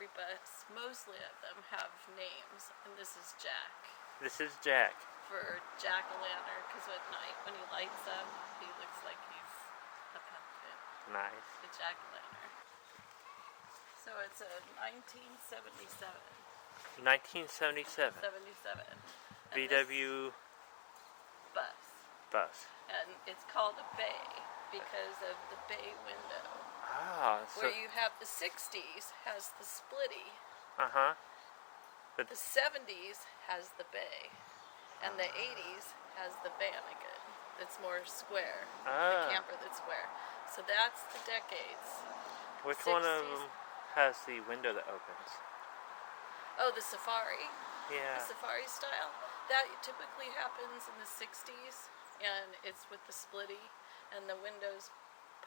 every bus, mostly of them have names, and this is Jack. This is Jack. For jack-o'-lantern, because at night when he lights up, he looks like he's a pumpkin. Nice. A jack-o'-lantern. So it's a 1977. 1977. 77. VW bus. And it's called a bay because of the bay window. Ah, so where you have the 60s has the splitty. But the 70s has the bay. And the 80s has the Vanagon that's more square. The camper that's square. So that's the decades. Which 60s. one of them has the window that opens? Oh, the Safari. Yeah. The Safari style. That typically happens in the 60s, and it's with the splitty, and the windows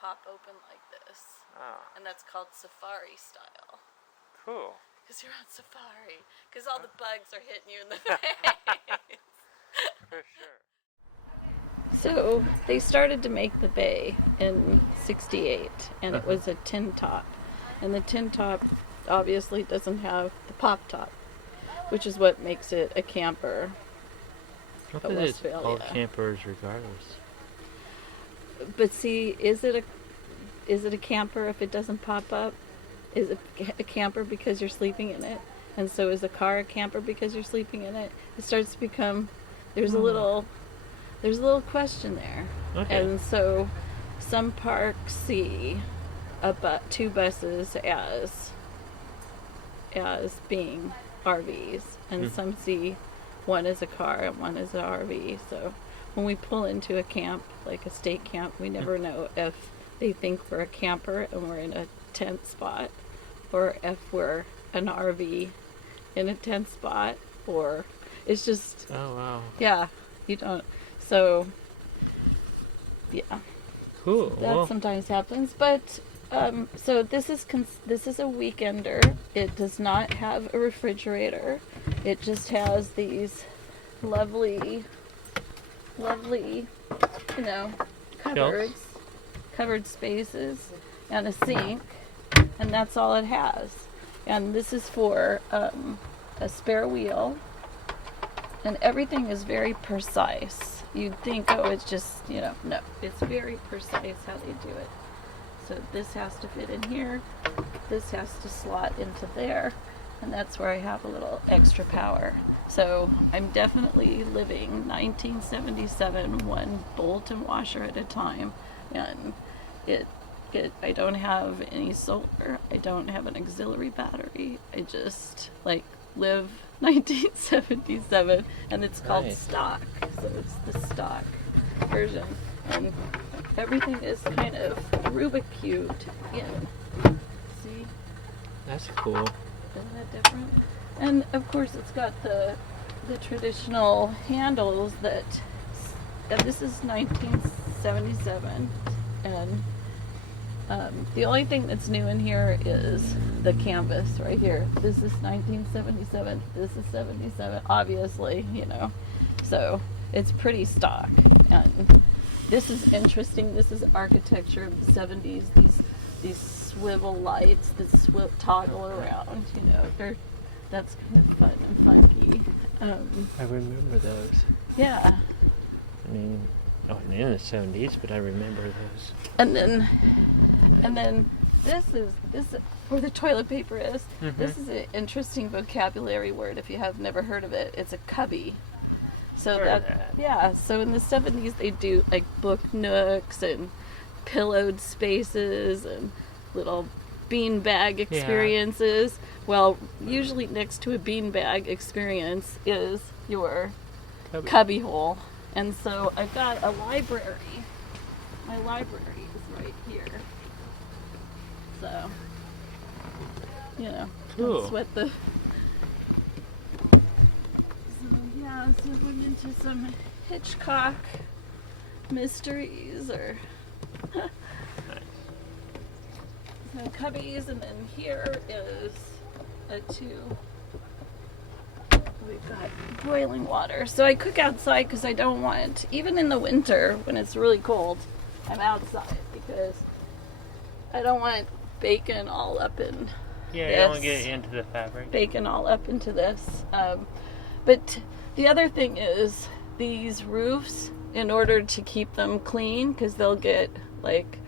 pop open like this. Oh. And that's called Safari style. Cool. Because you're on safari. Because all the bugs are hitting you in the face. For sure. So they started to make the bay in 68, and it was a tin top. And the tin top obviously doesn't have the pop top, which is what makes it a camper. I think it's all campers regardless. But see, is it a camper if it doesn't pop up? Is it a camper because you're sleeping in it? And so is a car a camper because you're sleeping in it? It starts to become, there's a little question there. Okay. And so some parks see two buses as being RVs, and some see one as a car and one as an RV. So when we pull into a camp, like a state camp, we never know if they think we're a camper and we're in a tent spot, or if we're an RV in a tent spot, or it's just... Oh, wow. Yeah, you don't... So, yeah. Cool. That sometimes happens, but... so this is a weekender. It does not have a refrigerator. It just has these lovely, covered spaces and a sink, and that's all it has. And this is for a spare wheel, and everything is very precise. You'd think, oh, it's just, no, it's very precise how they do it. So this has to fit in here, this has to slot into there, and that's where I have a little extra power. So I'm definitely living 1977, one bolt and washer at a time, and I don't have any solar, I don't have an auxiliary battery, I just live 1977, and it's called stock, so it's the stock version. And everything is kind of Rubik cubed in. See? That's cool. Isn't that different? And of course it's got the traditional handles and this is 1977, and the only thing that's new in here is the canvas right here. This is 1977, this is 77, obviously, so it's pretty stock. And this is interesting. This is architecture of the 70s. These swivel lights that toggle around. That's kind of fun and funky. I remember those. Yeah. I mean, I wasn't in the 70s, but I remember those. And then this is where the toilet paper is. This is an interesting vocabulary word if you have never heard of it. It's a cubby. So so in the 70s they do book nooks and pillowed spaces and little beanbag experiences. Well, usually next to a beanbag experience is your cubby hole. And so I've got a library. My library is right here. So, cool. Don't sweat the... So if I'm into some Hitchcock mysteries or some cubbies, and then here is we've got boiling water. So I cook outside because I don't want, even in the winter when it's really cold, I'm outside because I don't want bacon all up in Yeah, this. you don't want to get into the fabric. Bacon all up into this. But the other thing is these roofs, in order to keep them clean, because they'll get like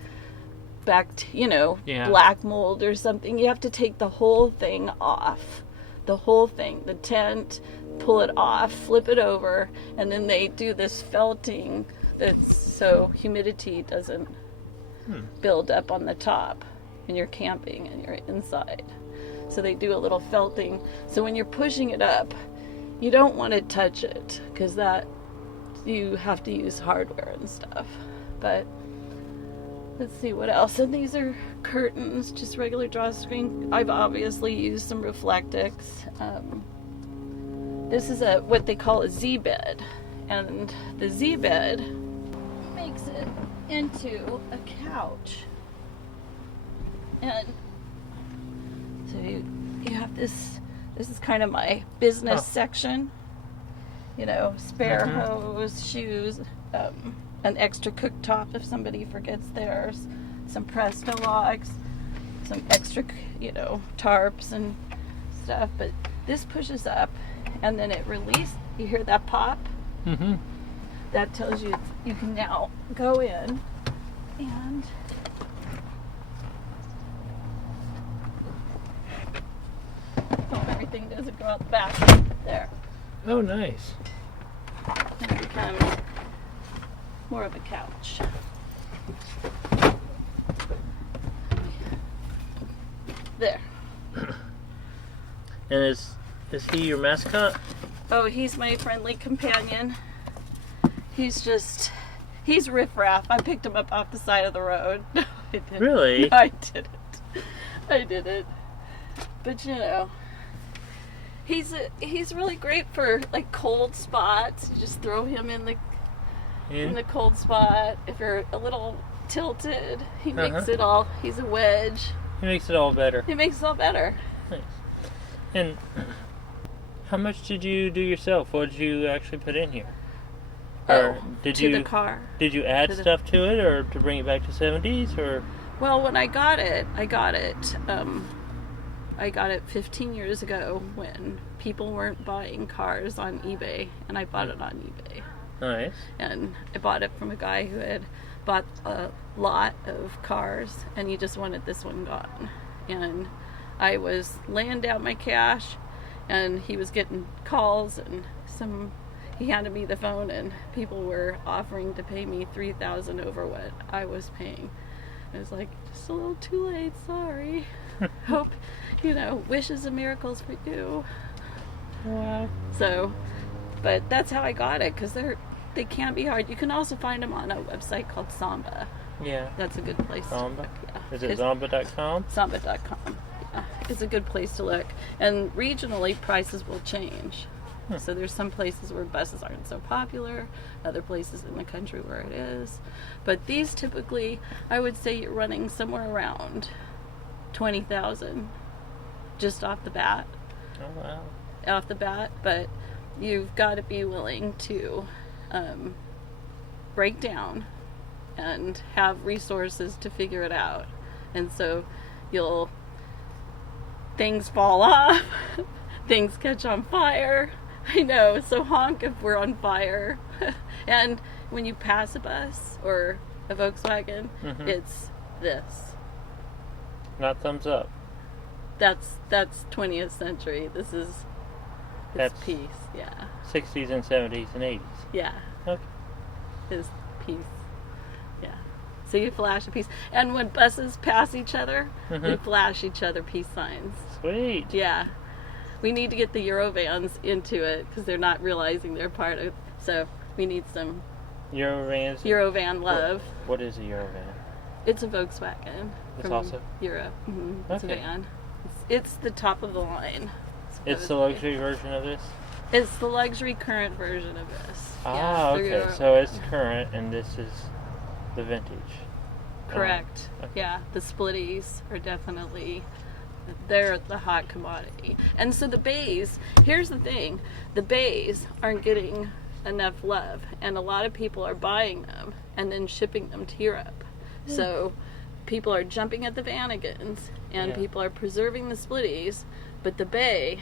black mold or something, you have to take the whole thing off. The whole thing, the tent, pull it off, flip it over, and then they do this felting that's so humidity doesn't build up on the top when you're camping and you're inside. So they do a little felting. So when you're pushing it up, you don't want to touch it, because that you have to use hardware and stuff. But let's see what else. And these are curtains, just regular drawstring. I've obviously used some Reflectix. This is what they call a Z-bed, and the Z-bed makes it into a couch. And so you have this is kind of my business section, spare hose, shoes, an extra cooktop if somebody forgets theirs, some Presto logs, some extra tarps and stuff. But this pushes up and then it releases. You hear that pop? That tells you you can now go in and everything doesn't go out the back there. Oh, nice. And it becomes more of a couch. There. And is he your mascot? Oh, he's my friendly companion. He's riffraff. I picked him up off the side of the road. No, I didn't. Really? No, I didn't. But he's really great for like cold spots. You just throw him in the cold spot. If you're a little tilted, he makes it all. He's a wedge. He makes it all better. Nice. And how much did you do yourself? What did you actually put in here? Or the car. Did you add stuff to it, or to bring it back to 70s, or? Well, when I got it 15 years ago when people weren't buying cars on eBay, and I bought it on eBay. Nice. And I bought it from a guy who had bought a lot of cars, and he just wanted this one gone. And I was laying down my cash, and he was getting calls, and he handed me the phone, and people were offering to pay me $3,000 over what I was paying. I was like, just a little too late, sorry. Hope, wishes and miracles for you. Wow. So, but that's how I got it, because they can be hard. You can also find them on a website called Samba. Yeah. That's a good place Samba? to look. Yeah. Is it Zamba.com? Samba.com. Yeah. It's a good place to look. And regionally, prices will change. So there's some places where buses aren't so popular, other places in the country where it is. But these typically, I would say you're running somewhere around $20,000 just off the bat. Oh, wow. Off the bat, but you've got to be willing to break down and have resources to figure it out. And so things fall off, things catch on fire. I know, so honk if we're on fire. And when you pass a bus or a Volkswagen, it's this. Not thumbs up. That's 20th century. That's peace, yeah. 60s and 70s and 80s. Yeah. Okay. Is peace. Yeah. So you flash a peace. And when buses pass each other, we flash each other peace signs. Sweet. Yeah. We need to get the Eurovans into it because they're not realizing they're part of. So we need some Eurovan love. What is a Eurovan? It's a Volkswagen. It's from also Europe. It's a van. It's the top of the line. It's the luxury version of this? It's the luxury current version of this. Ah, okay. So it's current, and this is the vintage. Correct. Okay. Yeah, the splitties are definitely, they're the hot commodity. And so the bays, here's the thing, the bays aren't getting enough love, and a lot of people are buying them and then shipping them to Europe. So people are jumping at the Vanagons, and Yeah. people are preserving the splitties, but the bay,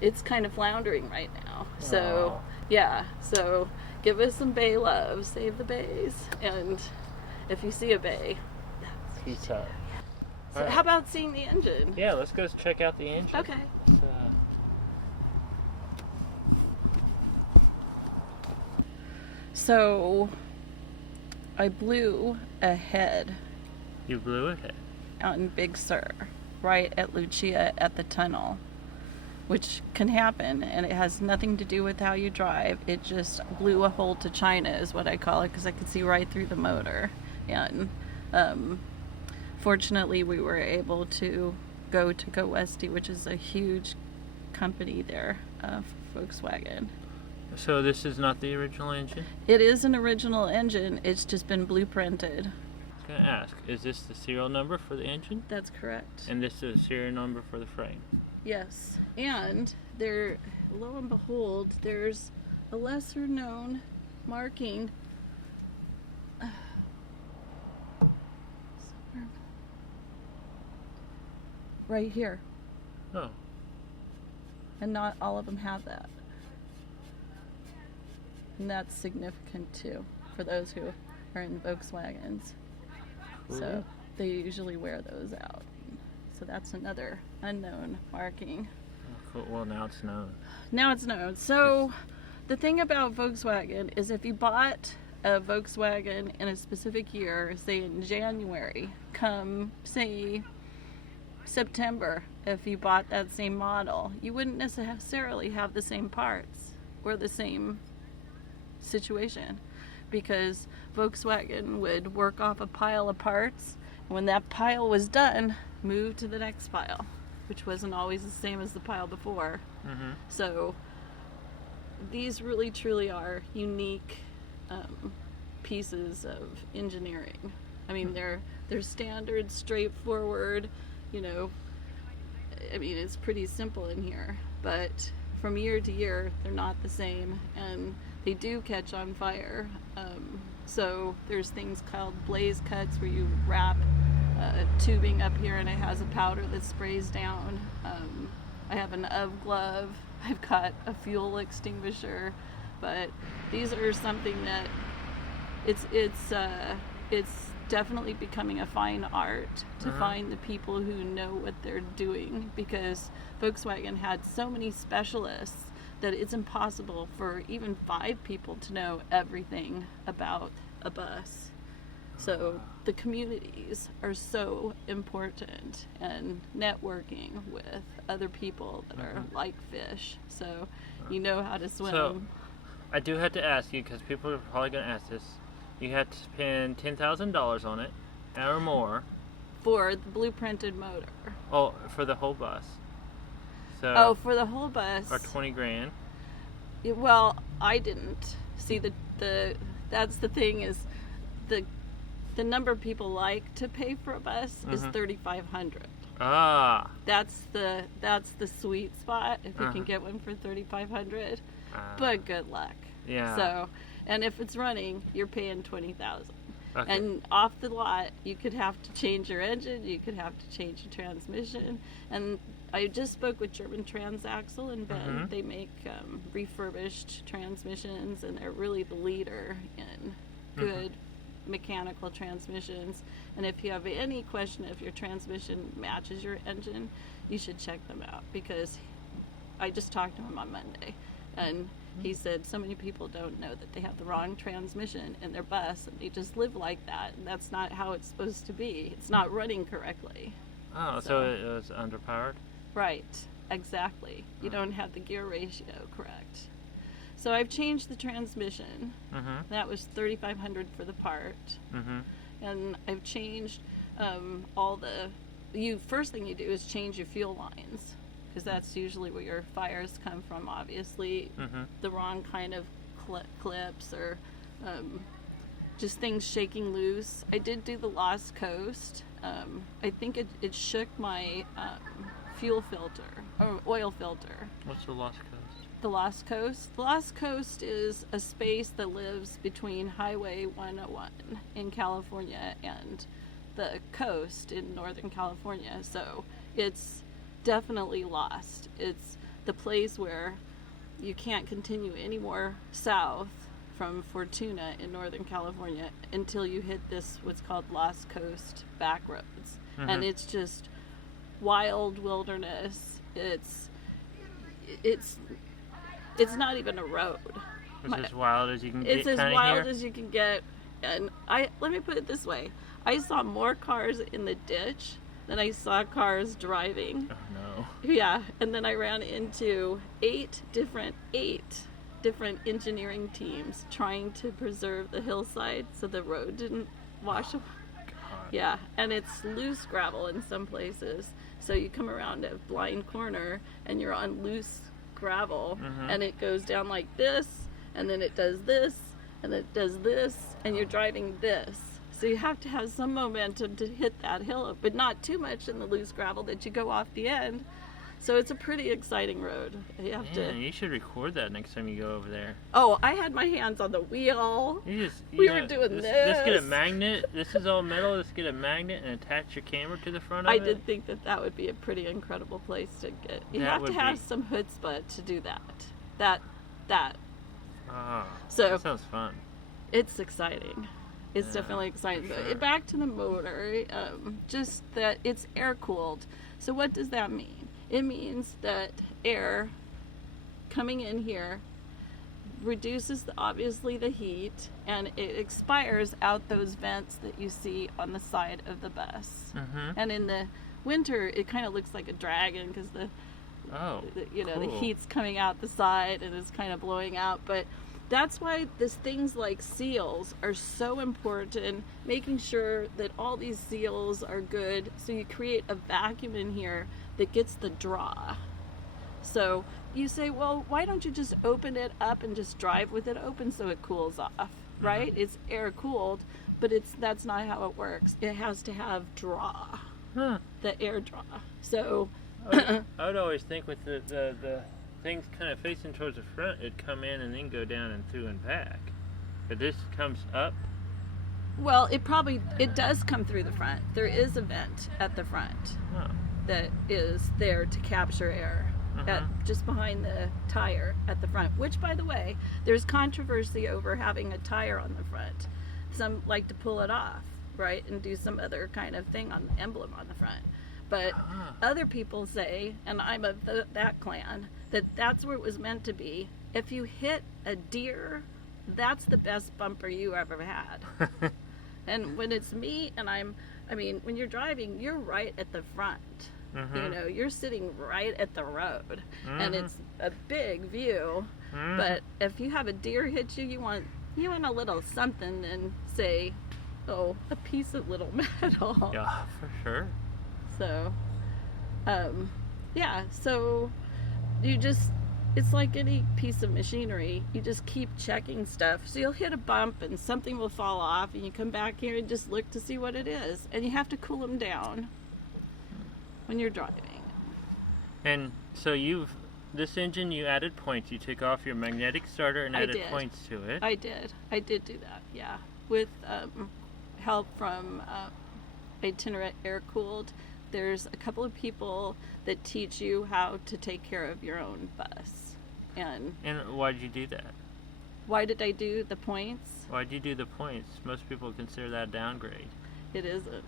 it's kind of floundering right now. So, Aw. yeah, so give us some bay love, save the bays, and if you see a bay, Peace out. so Alright. how about seeing the engine? Yeah, let's go check out the engine. Okay. So, I blew a head You blew it. out in Big Sur, right at Lucia at the tunnel, which can happen, and it has nothing to do with how you drive. It just blew a hole to China, is what I call it, because I could see right through the motor. And fortunately, we were able to go to Go Westy, which is a huge company there, Volkswagen. So this is not the original engine? It is an original engine. It's just been blueprinted. I was going to ask, is this the serial number for the engine? That's correct. And this is the serial number for the frame? Yes. And there, lo and behold, there's a lesser known marking. Somewhere. Right here. Oh. And not all of them have that. And that's significant too for those who are in Volkswagens. So Cool. they usually wear those out. So that's another unknown marking. Oh, cool. Well, now it's known. Now it's known. So the thing about Volkswagen is if you bought a Volkswagen in a specific year, say in January, come say September, if you bought that same model, you wouldn't necessarily have the same parts or the same situation, because Volkswagen would work off a pile of parts, and when that pile was done, move to the next pile, which wasn't always the same as the pile before. Mm-hmm. So these really truly are unique pieces of engineering. I mean, they're standard, straightforward, you know, I mean, it's pretty simple in here, but from year to year, they're not the same, and they do catch on fire. So there's things called blaze cuts where you wrap tubing up here and it has a powder that sprays down. I have an UV glove. I've got a fuel extinguisher, but these are something that it's definitely becoming a fine art to find the people who know what they're doing, because Volkswagen had so many specialists that it's impossible for even 5 people to know everything about a bus. So the communities are so important, and networking with other people that are like fish, so you know how to swim. So, I do have to ask you, because people are probably going to ask this. You had to spend $10,000 on it, or more. For the blueprinted motor. Oh, for the whole bus. So, Oh, for the whole bus. or 20 grand. Well, I didn't see the that's the thing, is the number of people like to pay for a bus is 3,500. Ah. That's the sweet spot if you can get one for 3,500. But good luck. Yeah. So, and if it's running, you're paying 20,000. Okay. And off the lot, you could have to change your engine, you could have to change your transmission. And I just spoke with German Transaxle in Bend. They make refurbished transmissions, and they're really the leader in good mechanical transmissions. And if you have any question if your transmission matches your engine, you should check them out, because I just talked to him on Monday, and he said so many people don't know that they have the wrong transmission in their bus, and they just live like that, and that's not how it's supposed to be. It's not running correctly. Oh, so it was underpowered? Right, exactly. You don't have the gear ratio correct. So I've changed the transmission. That was $3,500 for the part. And I've changed all the... First thing you do is change your fuel lines, because that's usually where your fires come from, obviously. The wrong kind of clips, or just things shaking loose. I did do the Lost Coast. I think it shook my fuel filter, or oil filter. What's the Lost Coast? The Lost Coast? The Lost Coast is a space that lives between Highway 101 in California and the coast in Northern California, so it's definitely lost. It's the place where you can't continue any more south from Fortuna in Northern California until you hit this what's called Lost Coast back roads. And it's just wild wilderness. It's not even a road. It's as wild as you can get. It's as wild as you can get. And let me put it this way: I saw more cars in the ditch than I saw cars driving. Oh no. Yeah, and then I ran into eight different engineering teams trying to preserve the hillside so the road didn't wash away. Yeah, and it's loose gravel in some places. So you come around a blind corner and you're on loose gravel, and it goes down like this, and then it does this, and it does this, and you're driving this. So you have to have some momentum to hit that hill, but not too much in the loose gravel that you go off the end. So it's a pretty exciting road. You have to. You should record that next time you go over there. Oh, I had my hands on the wheel. We were doing this. Let's get a magnet. This is all metal. Let's get a magnet and attach your camera to the front of it. I did think that would be a pretty incredible place to get. You have to have some chutzpah to do that. That. Oh, so that sounds fun. It's exciting. It's definitely exciting. Sure. But back to the motor, just that it's air cooled. So what does that mean? It means that air coming in here reduces obviously the heat, and it expires out those vents that you see on the side of the bus. And in the winter, it kind of looks like a dragon because the heat's coming out the side and it's kind of blowing out. But that's why things like seals are so important, making sure that all these seals are good, so you create a vacuum in here that gets the draw. So you say, well, why don't you just open it up and just drive with it open so it cools off, right? It's air cooled, but that's not how it works. It has to have draw, the air draw. So I would always think with the things kind of facing towards the front, it'd come in and then go down and through and back. But this comes up. Well, it does come through the front. There is a vent at the front that is there to capture air, just behind the tire at the front, which, by the way, there's controversy over having a tire on the front. Some like to pull it off, right, and do some other kind of thing on the emblem on the front. But other people say, and I'm of that clan, that's where it was meant to be. If you hit a deer, that's the best bumper you ever had. And when it's me, and when you're driving, you're right at the front. You know, you're sitting right at the road, and it's a big view. But if you have a deer hit you, you want a little something, and say, oh, a piece of little metal. Yeah, for sure. So, so it's like any piece of machinery. You just keep checking stuff. So you'll hit a bump and something will fall off, and you come back here and just look to see what it is. And you have to cool them down when you're driving. And so this engine, you added points. You took off your magnetic starter and added points to it. I did do that, yeah. With help from Itinerant Air Cooled. There's a couple of people that teach you how to take care of your own bus. And why did you do that? Why did I do the points? Why did you do the points? Most people consider that a downgrade. It isn't.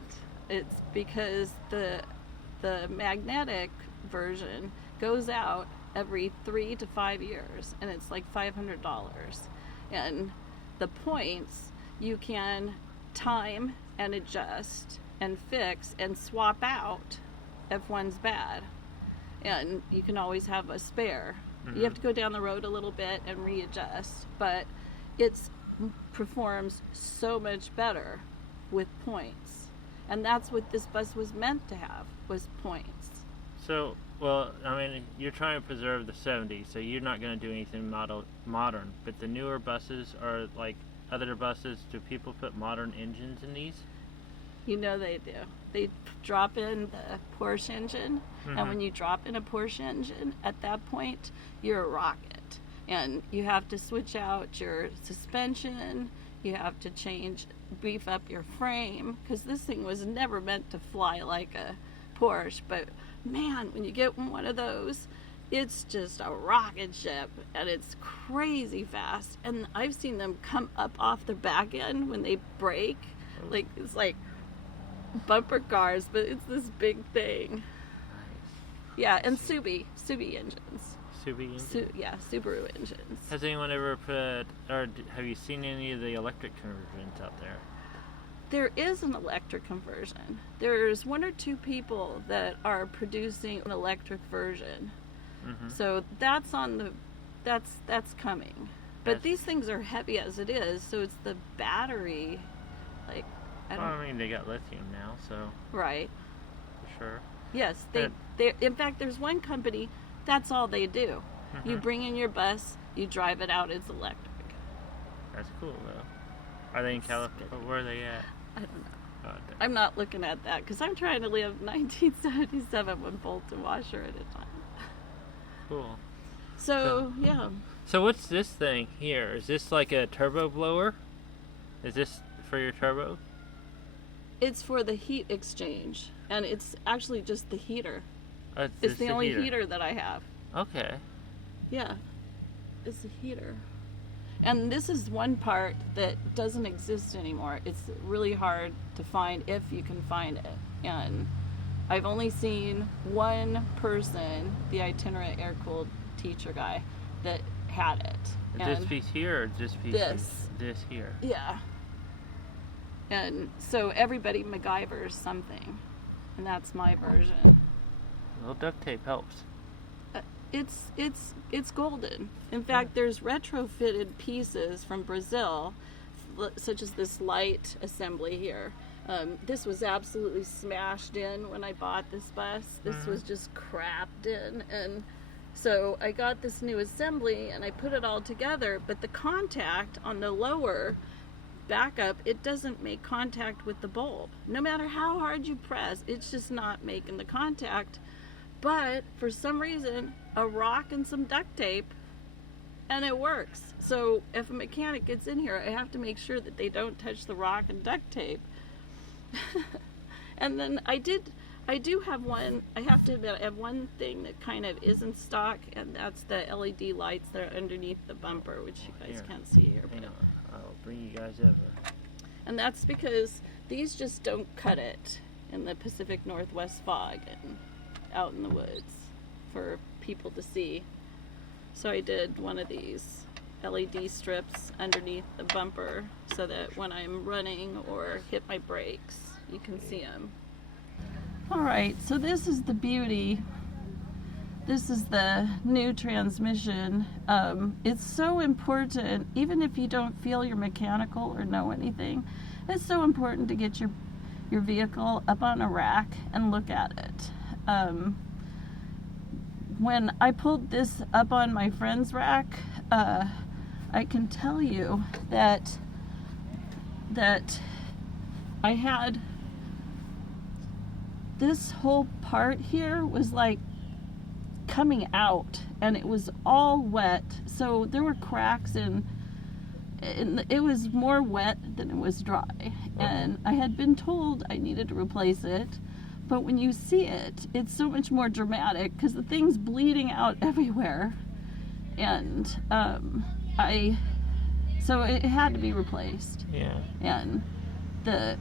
It's because the magnetic version goes out every 3 to 5 years, and it's like $500. And the points, you can time and adjust and fix and swap out if one's bad, and you can always have a spare. You have to go down the road a little bit and readjust, but it performs so much better with points, and that's what this bus was meant to have, was points. So, well, you're trying to preserve the 70s, so you're not going to do anything modern, but the newer buses are like other buses. Do people put modern engines in these? You know they do. They drop in the Porsche engine, and when you drop in a Porsche engine, at that point, you're a rocket. And you have to switch out your suspension, You have to beef up your frame, because this thing was never meant to fly like a Porsche. But man, when you get one of those, it's just a rocket ship, and it's crazy fast. And I've seen them come up off the back end when they brake. Like, it's like bumper cars, but it's this big thing. Nice. Yeah, and Subi engines. Subi engine? Yeah, Subaru engines. Has anyone ever have you seen any of the electric conversions out there? There is an electric conversion. There's one or two people that are producing an electric version. Mm-hmm. So that's coming. But Yes. these things are heavy as it is, so it's the battery, like, I mean, they got lithium now, so right. for sure. Yes, they in fact, there's one company, that's all they do. Mm-hmm. You bring in your bus, you drive it out, it's electric. That's cool, though. Are they in California? Where are they at? I don't know. Oh, I'm not looking at that, because I'm trying to live 1977 one bolt and washer at a time. cool. So, yeah. So what's this thing here? Is this like a turbo blower? Is this for your turbo? It's for the heat exchange, and it's actually just the heater. It's It's the only heater that I have. Okay. Yeah, it's a heater. And this is one part that doesn't exist anymore. It's really hard to find, if you can find it. And I've only seen one person, the itinerant air-cooled teacher guy, that had it. This And piece here, or this piece? This here. yeah. And so everybody MacGyvers something, and that's my version. A little duct tape helps. It's golden. In fact, there's retrofitted pieces from Brazil, such as this light assembly here. This was absolutely smashed in when I bought this bus. This was just crapped in, and so I got this new assembly and I put it all together, but the contact on the lower backup, it doesn't make contact with the bulb. No matter how hard you press, it's just not making the contact. But for some reason, a rock and some duct tape, and it works. So if a mechanic gets in here, I have to make sure that they don't touch the rock and duct tape. And then I do have one, I have to admit, I have one thing that kind of isn't stock, and that's the LED lights that are underneath the bumper, which you guys can't see here. Hang on, I'll bring you guys over. And that's because these just don't cut it in the Pacific Northwest fog and out in the woods for people to see. So I did one of these LED strips underneath the bumper so that when I'm running or hit my brakes, you can see them. Alright, so this is the beauty. This is the new transmission. It's so important, even if you don't feel you're mechanical or know anything, it's so important to get your vehicle up on a rack and look at it. When I pulled this up on my friend's rack, I can tell you that I had this whole part here was like coming out, and it was all wet, so there were cracks and it was more wet than it was dry, and I had been told I needed to replace it. But when you see it, it's so much more dramatic because the thing's bleeding out everywhere, and so it had to be replaced. Yeah. And the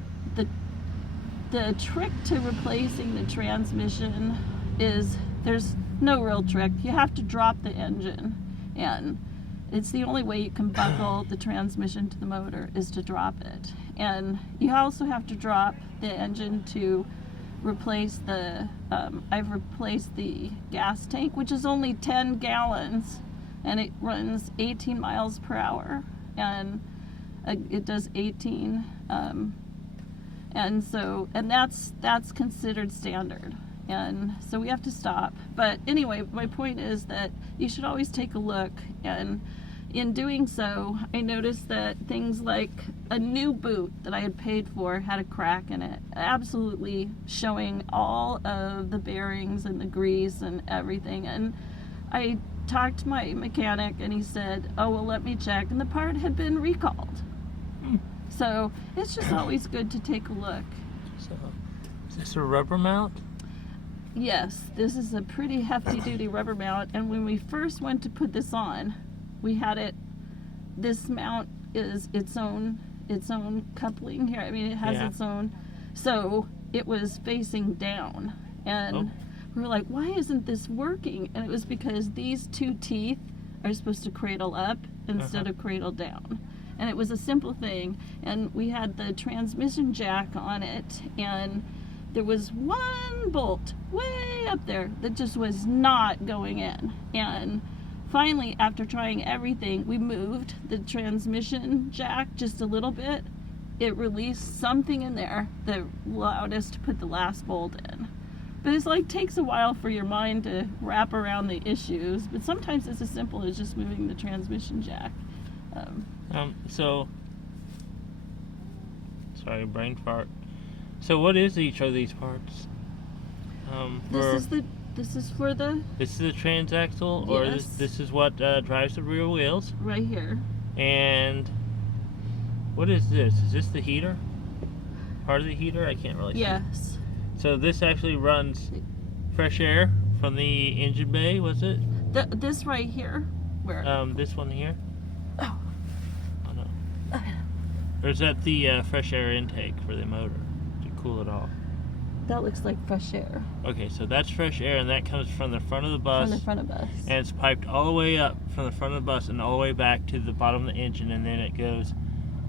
trick to replacing the transmission is there's no real trick. You have to drop the engine, and it's the only way you can buckle the transmission to the motor is to drop it. And you also have to drop the engine to replace the I've replaced the gas tank, which is only 10 gallons, and it runs 18 miles per hour, and it does 18, and that's considered standard, and so we have to stop. But anyway, my point is that you should always take a look, and in doing so, I noticed that things like a new boot that I had paid for had a crack in it, absolutely showing all of the bearings and the grease and everything. And I talked to my mechanic, and he said, oh, well, let me check. And the part had been recalled. So it's just always good to take a look. So, is this a rubber mount? Yes, this is a pretty hefty duty rubber mount, and when we first went to put this on, we had it, this mount is its own coupling here. I mean, it has its own, so it was facing down, and we were like, why isn't this working? And it was because these two teeth are supposed to cradle up instead of cradle down. And it was a simple thing, and we had the transmission jack on it, and there was one bolt way up there that just was not going in. And finally, after trying everything, we moved the transmission jack just a little bit. It released something in there that allowed us to put the last bolt in. But it's like, takes a while for your mind to wrap around the issues, but sometimes it's as simple as just moving the transmission jack. Sorry, brain fart. So what is each of these parts? This is for the This is the transaxle, or Yes. this is what drives the rear wheels. right here. And what is this? Is this the heater? Part of the heater? I can't really see. Yes. So this actually runs fresh air from the engine bay, was it? This right here. Where? This one here? Oh. Oh no. Or is that the fresh air intake for the motor to cool it off? That looks like fresh air. Okay, so that's fresh air, and that comes from the front of the bus. From the front of us. And it's piped all the way up from the front of the bus and all the way back to the bottom of the engine, and then it goes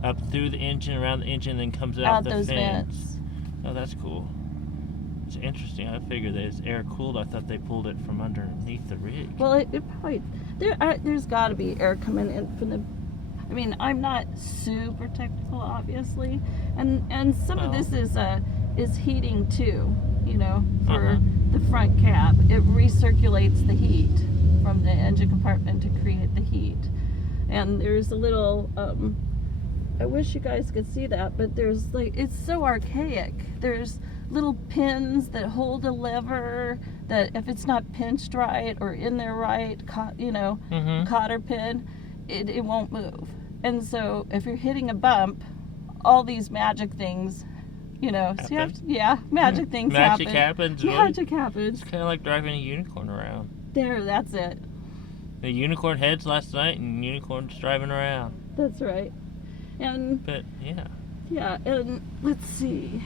up through the engine, around the engine, and then comes out the those fence. vents. Oh, that's cool. It's interesting. I figured that it's air cooled. I thought they pulled it from underneath the rig. Well, it probably there's got to be air coming in from the. I mean, I'm not super technical, obviously, and some of this is heating too. You know, for the front cab, it recirculates the heat from the engine compartment to create the heat. And there's a little. I wish you guys could see that, but there's like, it's so archaic. There's little pins that hold a lever that if it's not pinched right or in there right, cotter pin, it won't move. And so if you're hitting a bump, all these magic things, so you have to, magic things Magic happen. happens. Magic happens. It's kind of like driving a unicorn around. That's it. The unicorn heads last night, and unicorn's driving around. That's right. And But yeah, and let's see.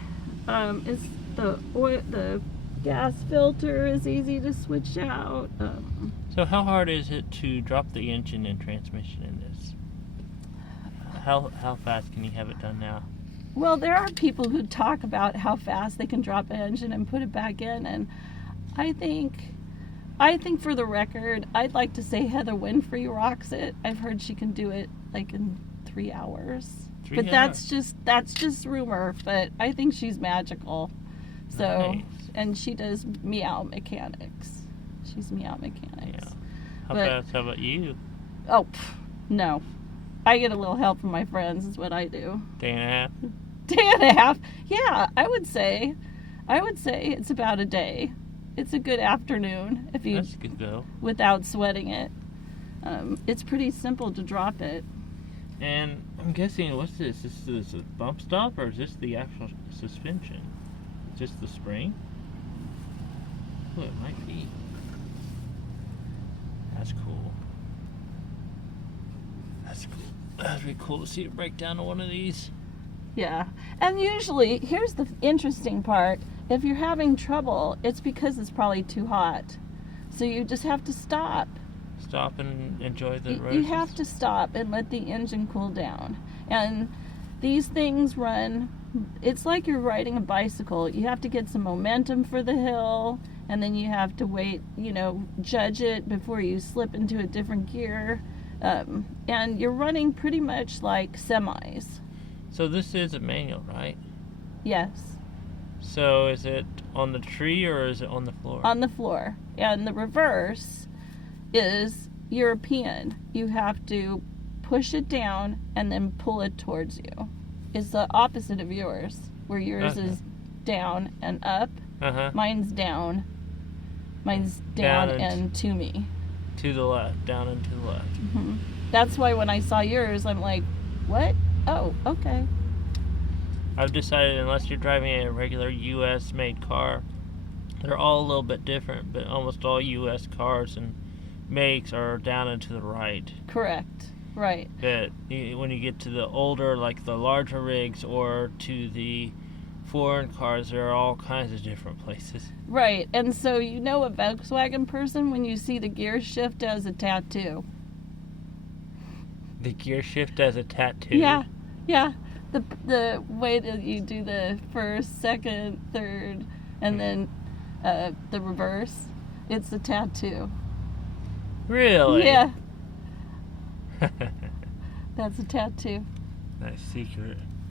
It's the gas filter is easy to switch out. So how hard is it to drop the engine and transmission in this? How fast can you have it done now? Well, there are people who talk about how fast they can drop an engine and put it back in, and I think for the record, I'd like to say Heather Winfrey rocks it. I've heard she can do it like in 3 hours. But that's just rumor, but I think she's magical. So, Nice. and she does Meow Mechanics. She's Meow Mechanics. Yeah. How fast? How about you? Oh, no. I get a little help from my friends, is what I do. Day and a half? Day and a half. Yeah, I would say it's about a day. It's a good afternoon if you That's good though. without sweating it. It's pretty simple to drop it. And I'm guessing, what's this? Is this a bump stop, or is this the actual suspension? Just the spring? Oh, it might be. That's cool. That's cool. That'd be cool to see it break down to one of these. Yeah. And usually, here's the interesting part. If you're having trouble, it's because it's probably too hot. So you just have to stop. Stop and enjoy the You roses. have to stop and let the engine cool down. And these things run, it's like you're riding a bicycle. You have to get some momentum for the hill, and then you have to wait, judge it before you slip into a different gear. And you're running pretty much like semis. So this is a manual, right? Yes, So is it on the tree or is it on the floor? on the floor. And the reverse is European. You have to push it down and then pull it towards you. It's the opposite of yours, where yours Okay. is down and up. Uh-huh. Mine's down. Mine's down Down and to me. To the left, down and to the left. That's why when I saw yours, I'm like, what? Oh, okay. I've decided unless you're driving a regular U.S. made car, they're all a little bit different, but almost all U.S. cars and makes are down and to the right. Correct. Right. But when you get to the older, like the larger rigs, or to the foreign cars, there are all kinds of different places. Right. And so you know a Volkswagen person when you see the gear shift as a tattoo. The gear shift as a tattoo? Yeah. Yeah. The way that you do the first, second, third, and then the reverse, it's a tattoo. Really? Yeah. That's a tattoo. Nice secret.